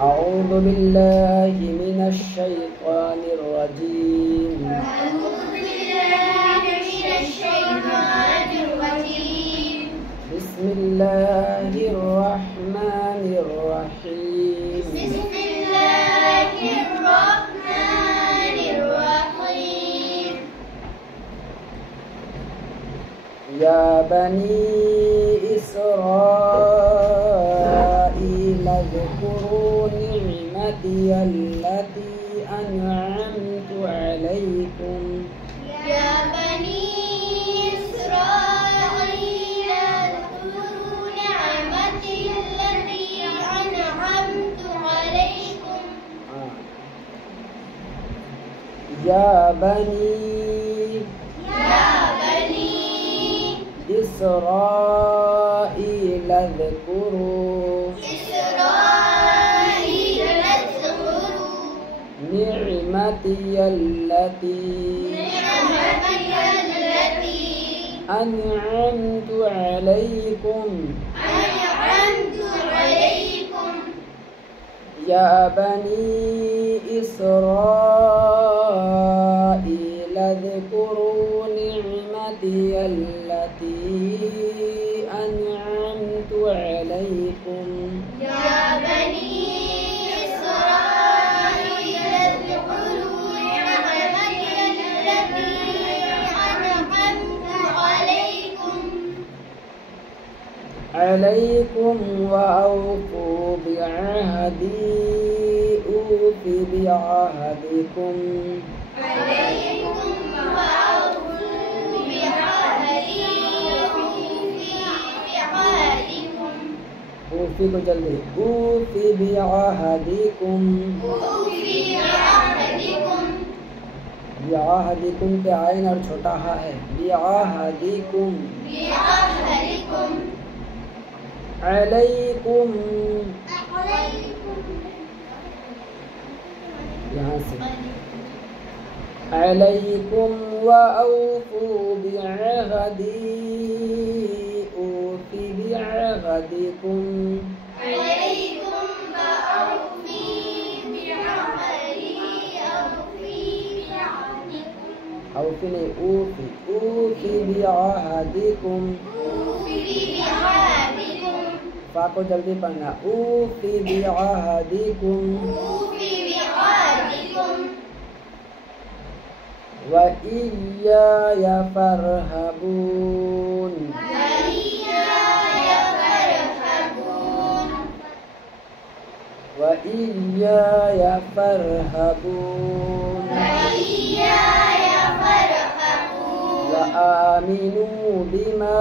أعوذ بالله من الشيطان الرجيم. بسم الله الرحمن الرحيم. يا بني إسرائيل اذكروا نعمتي التي أنعمت عليكم. يا بني إسرائيل اذكروا نعمتي التي أنعمت عليكم. يا بني إسرائيل اذكروا نعمتي التي أنعمت عليكم. يا بني إسرائيل اذكروا نعمتي التي أنعمت عليكم. يا بني إسرائيل اذكروا نعمتي التي أنعمت عليكم وأوفوا بعهدي أوف بعهدكم. أوفي को जल्दी أوفي بعهدكم. بعهدكم पे आयन और छोटा हा है. بعهدكم عليكم. यहाँ से عليكم وأوفوا بعهدي أوف بعهدكم. أوفي नहीं أوفي. أوفي بعهدكم. फा को जल्दी पढ़ना. ऊफी बिअहदिकुम व इय्याय फरहबून. व इय्याय फरहबून व आमिनू बिमा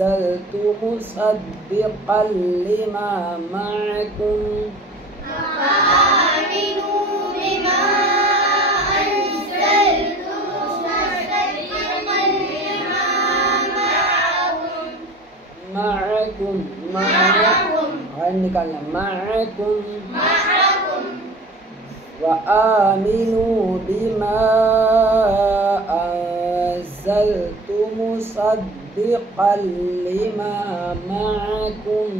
أنزلت مصدقا لما معكم. آمنوا بما أنزلت مصدقا لما معكم. عين निकालना. معكم وآمنوا بما أنزلت مصدقا لما معكم.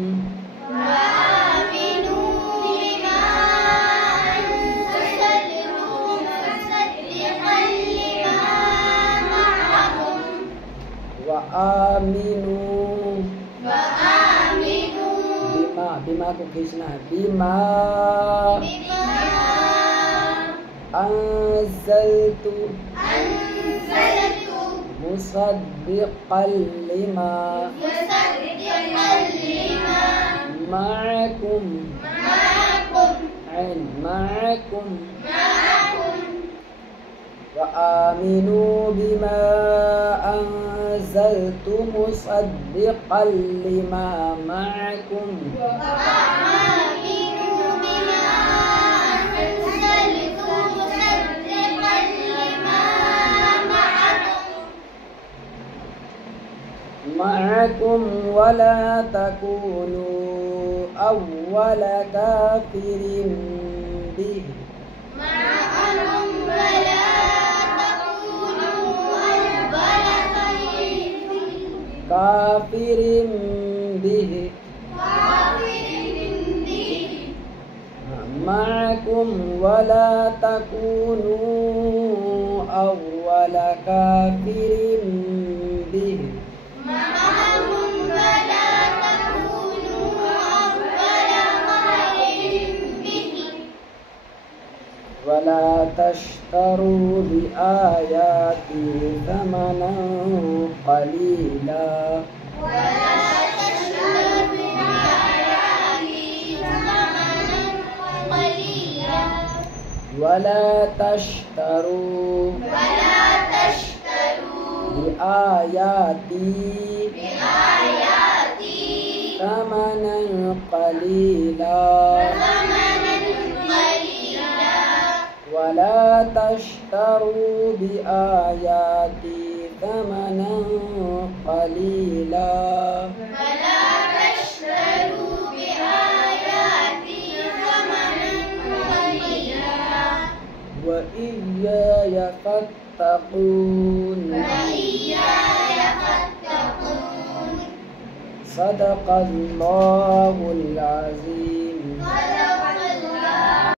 وآمنوا बिमा को खींचना है. बिमा أنزلت مصدقا لما معكم. عين معكم وآمنوا بما أنزلت مصدقا لما معكم. معكم ولا تكونوا أول كافر به. كافر به معكم ولا تكونوا أول كافر به ولا تشتروا بآياتي ثمنا قليلا ولا تشتروا بآياتي ثمنا قليلا ولا تشتروا بآياتي ثمنا قليلا وإياي فاتقون صدق الله العظيم.